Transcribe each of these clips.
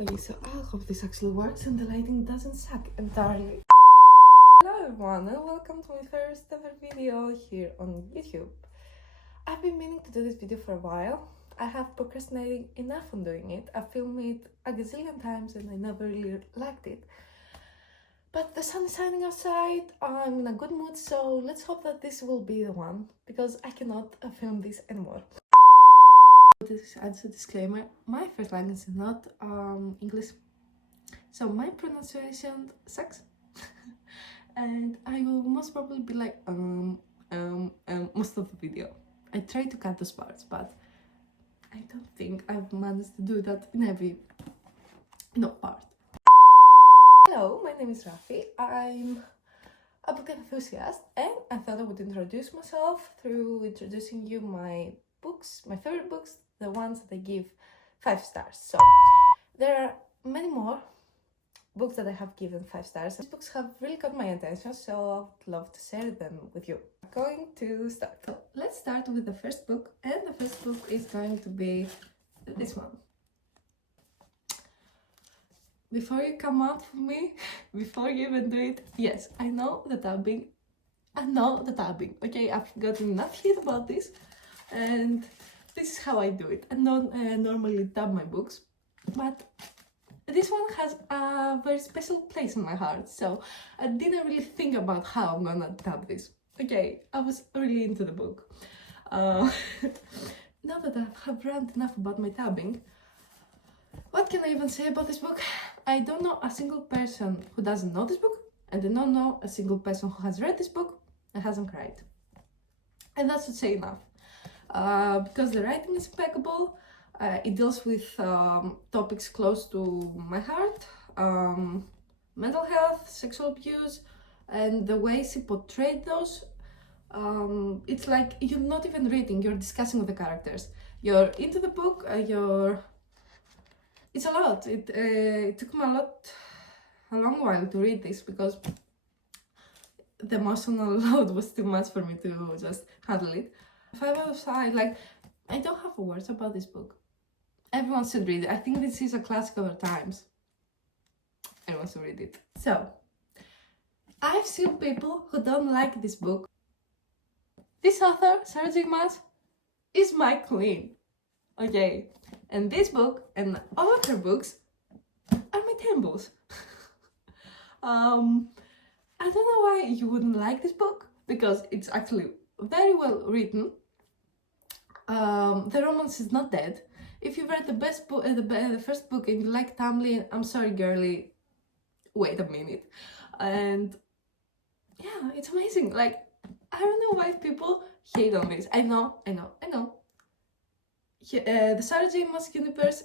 Okay, so I hope this actually works and the lighting doesn't suck entirely. Hello everyone and welcome to my first ever video here on YouTube. I've been meaning to do this video for a while. I have procrastinated enough on doing it. I've filmed it a gazillion times and I never really liked it. But the sun is shining outside, I'm in a good mood, so let's hope that this will be the one, because I cannot film this anymore. This adds a disclaimer, my first language is not English, so my pronunciation sucks. And I will most probably be like most of the video. I try to cut those parts, but I don't think I've managed to do that in every part. Hello, my name is Rafi. I'm a book enthusiast, and I thought I would introduce myself through introducing you my books, my favorite books, the ones that I give 5 stars. So there are many more books that I have given 5 stars. These books have really got my attention, so I would love to share them with you. I'm going to start. So let's start with the first book, and the first book is going to be this one. Before you come out for me, before you even do it, yes, I know the tabbing, okay? I've gotten enough heat about this, and this is how I do it. I don't normally tab my books, but this one has a very special place in my heart, so I didn't really think about how I'm gonna tab this. Okay, I was really into the book. Now that I have ranted enough about my tabbing, what can I even say about this book? I don't know a single person who doesn't know this book, and I don't know a single person who has read this book and hasn't cried. And that should say enough. Because the writing is impeccable, it deals with topics close to my heart, mental health, sexual abuse, and the way she portrayed those. It's like you're not even reading, you're discussing with the characters. You're into the book, it's a lot. It took me a long while to read this because the emotional load was too much for me to just handle it. 5 out of 5, like, I don't have words about this book. Everyone should read it. I think this is a classic of our times. Everyone should read it. So, I've seen people who don't like this book. This author, Sarah J. Maas, is my queen. Okay, and this book and all of her books are my temples. I don't know why you wouldn't like this book, because it's actually very well written. The romance is not dead. If you read the first book and you like Tamlin, I'm sorry girlie, wait a minute. And yeah, it's amazing. Like, I don't know why people hate on this. I know. The Sarah J. Maas universe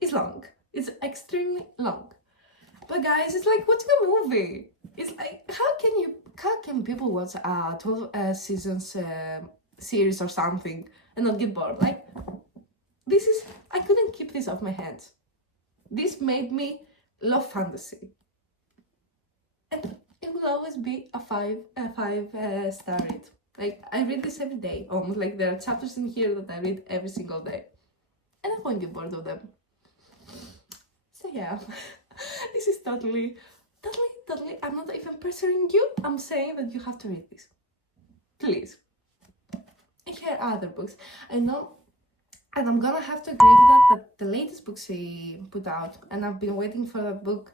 is long. It's extremely long. But guys, it's like watching a movie. It's like, how can people watch a 12 seasons series or something and not get bored? Like, I couldn't keep this off my hands. This made me love fantasy. And it will always be a 5 star rate. Like, I read this every day, almost. Like, there are chapters in here that I read every single day. And I won't get bored of them. So yeah, this is totally, I'm not even pressuring you. I'm saying that you have to read this. Please. And here are other books. I know, and I'm gonna have to agree to that the latest book she put out, and I've been waiting for that book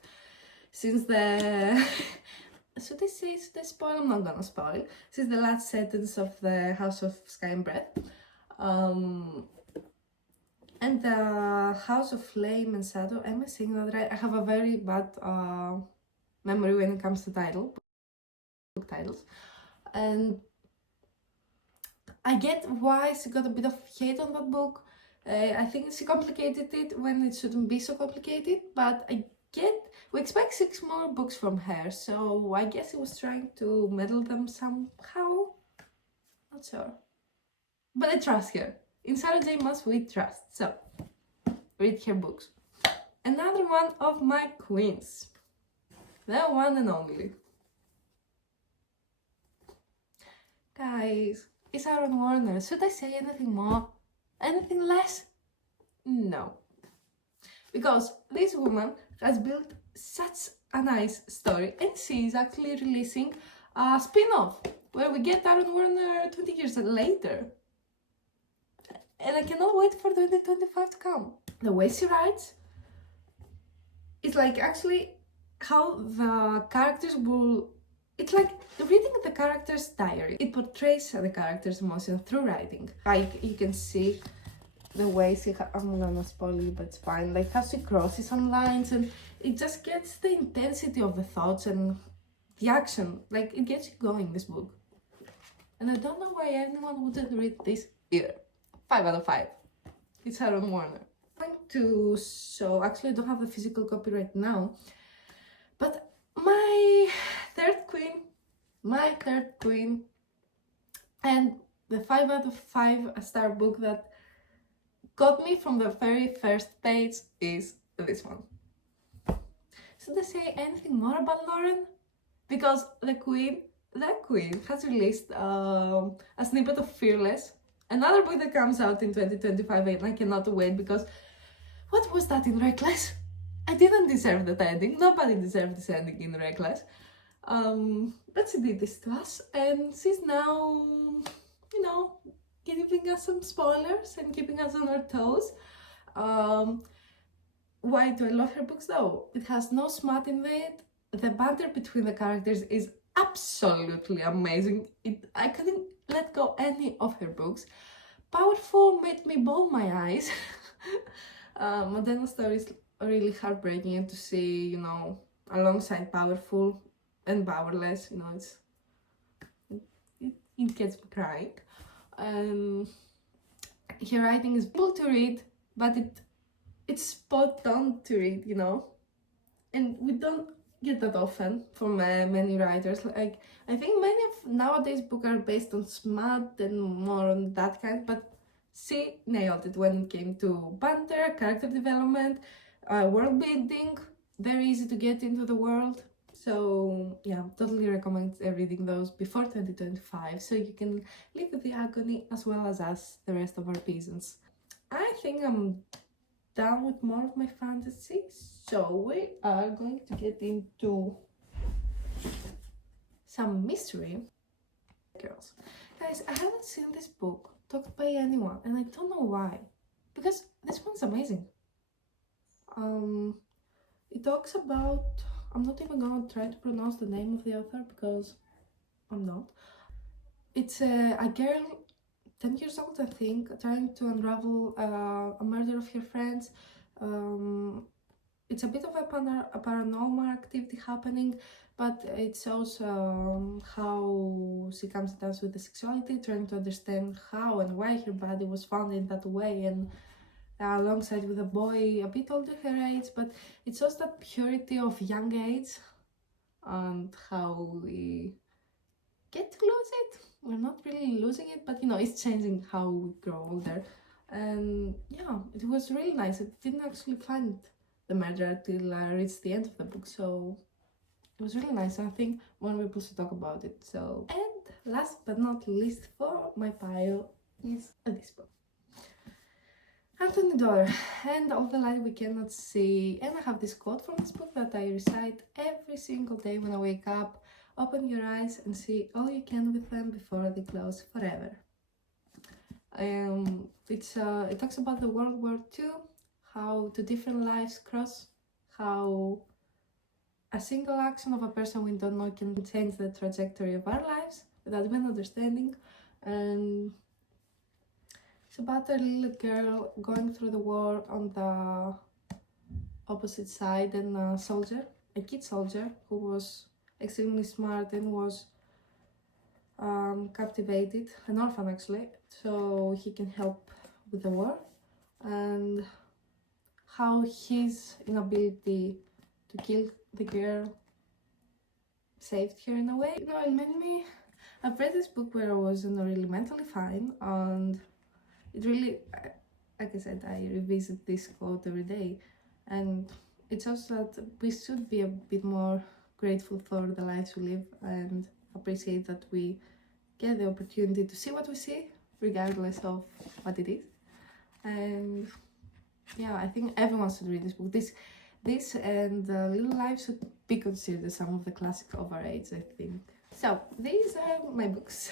since the... Should I spoil? I'm not gonna spoil. Since the last sentence of the House of Sky and Breath. And the House of Flame and Shadow. Am I saying that right? I have a very bad memory when it comes to book titles. And I get why she got a bit of hate on that book. I think she complicated it when it shouldn't be so complicated, but we expect 6 more books from her, so I guess he was trying to meddle them somehow. Not sure. But I trust her. In Sarah J. Maas, we trust. So, read her books. Another one of my queens. The one and only. Guys, it's Aaron Warner. Should I say anything more? Anything less? No. because this woman has built such a nice story, and she is actually releasing a spin-off where we get Aaron Warner 20 years later. And I cannot wait for 2025 to come. The way she writes, it's like actually how the characters will... It's like reading the character's diary. It portrays the character's emotions through writing. Like, you can see the way she... I'm gonna spoil you, but it's fine. Like, how she crosses some lines, and it just gets the intensity of the thoughts and the action. Like, it gets you going, this book. And I don't know why anyone wouldn't read this either. 5 out of 5. It's Aaron Warner. I'm going to show... Actually, I don't have the physical copy right now, but my third queen, and the 5 out of 5 star book that got me from the very first page is this one. Should I say anything more about Lauren? Because the queen has released a snippet of Fearless, another book that comes out in 2025, and I cannot wait, because what was that in Reckless? I didn't deserve that ending. Nobody deserved this ending in Reckless. But she did this to us, and she's now, you know, giving us some spoilers and keeping us on our toes. Why do I love her books though? It has no smut in it. The banter between the characters is absolutely amazing. I couldn't let go any of her books. Powerful made me bawl my eyes. Modena's story is really heartbreaking, and to see, you know, alongside Powerful and Powerless, you know, it gets me crying. Her writing is beautiful to read, but it's spot on to read, you know, and we don't get that often from many writers. Like, I think many of nowadays books are based on smut and more on that kind, but she nailed it when it came to banter, character development, world building. Very easy to get into the world. So yeah, totally recommend reading those before 2025, so you can live with the agony as well as us, the rest of our peasants. I think I'm done with more of my fantasy, so we are going to get into some mystery. Girls, guys, I haven't seen this book talked by anyone, and I don't know why, because this one's amazing. It talks about... I'm not even gonna try to pronounce the name of the author, because I'm not. It's a girl, 10 years old, I think, trying to unravel a murder of her friends. It's a bit of a paranormal activity happening, but it shows how she comes to terms with the sexuality, trying to understand how and why her body was found in that way, and alongside with a boy a bit older her age, but it shows that purity of young age and how we get to lose it. We're not really losing it, but you know, it's changing how we grow older. And yeah, it was really nice. I didn't actually find the murderer till I reached the end of the book, so it was really nice, and I think more people should talk about it. So, and last but not least for my pile is this book, Anthony Doerr, and All the Light We Cannot See. And I have this quote from this book that I recite every single day when I wake up. Open your eyes and see all you can with them before they close forever. It talks about the World War II, how two different lives cross, how a single action of a person we don't know can change the trajectory of our lives without even understanding. And it's about a little girl going through the war on the opposite side, and a soldier, a kid soldier, who was extremely smart and was captivated, an orphan actually, so he can help with the war, and how his inability to kill the girl saved her in a way. You know, it made me... I've read this book where I wasn't really mentally fine, and it really, like I said, I revisit this quote every day, and it shows that we should be a bit more grateful for the lives we live and appreciate that we get the opportunity to see what we see, regardless of what it is. And yeah, I think everyone should read this book. This and Little Life should be considered some of the classics of our age, I think. So these are my books.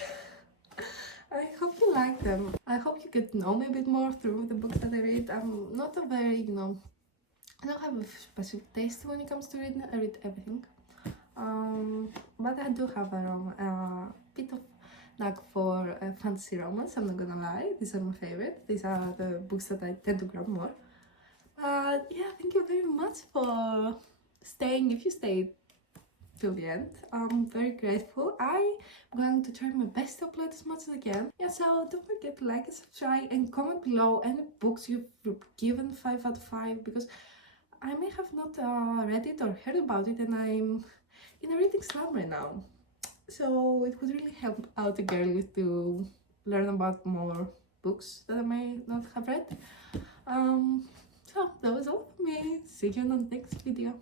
I hope you like them. I hope you get to know me a bit more through the books that I read. I'm not a very, I don't have a specific taste when it comes to reading. I read everything. But I do have a bit of knack for fantasy romance, I'm not gonna lie. These are my favorite. These are the books that I tend to grab more. Yeah, thank you very much for staying, if you stayed till the end. I'm very grateful. I'm going to try my best to upload as much as I can. Yeah, so don't forget to like and subscribe and comment below any books you've given 5 out of 5, because I may have not read it or heard about it, and I'm in a reading slump right now. So it would really help out a girl to learn about more books that I may not have read. So that was all for me. See you in the next video.